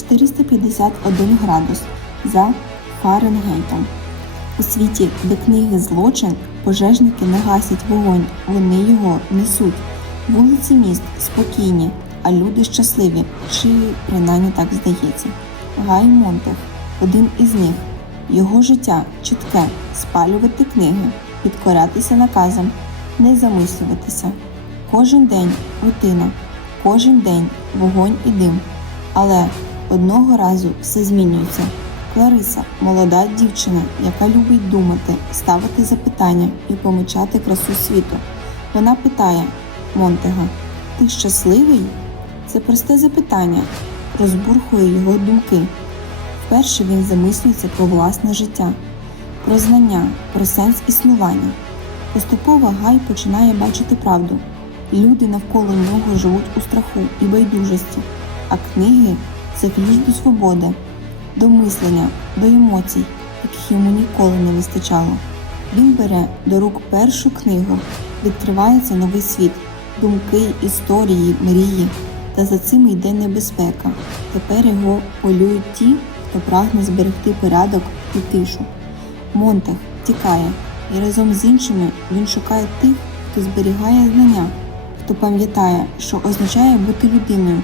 351 градус за Фаренгейтом. У світі, де книги злочин, пожежники не гасять вогонь, вони його несуть. Вулиці міст спокійні, а люди щасливі, чи принаймні так здається. Гай Монтех один із них. Його життя чітке спалювати книги, підкорятися наказам, не замислюватися. Кожен день рутина, кожен день вогонь і дим. Але одного разу все змінюється. Клариса молода дівчина, яка любить думати, ставити запитання і помічати красу світу. Вона питає Монтега: Ти щасливий? Це просте запитання, розбурхує його думки. Вперше він замислюється про власне життя, про знання, про сенс існування. Поступово Гай починає бачити правду. Люди навколо нього живуть у страху і байдужості, а книги це ключ до свободи, до мислення, до емоцій, яких йому ніколи не вистачало. Він бере до рук першу книгу, відкривається новий світ, думки, історії, мрії. Та за цим йде небезпека. Тепер його полюють ті, хто прагне зберегти порядок і тишу. Монтех тікає, і разом з іншими він шукає тих, хто зберігає знання, хто пам'ятає, що означає бути людиною.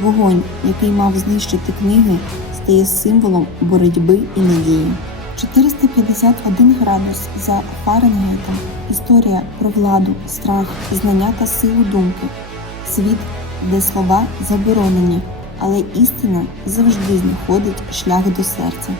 Вогонь, який мав знищити книги, стає символом боротьби і надії. 451 градус за Фаренгейтом. Історія про владу, страх, знання та силу думки. Світ, де слова заборонені, але істина завжди знаходить шлях до серця.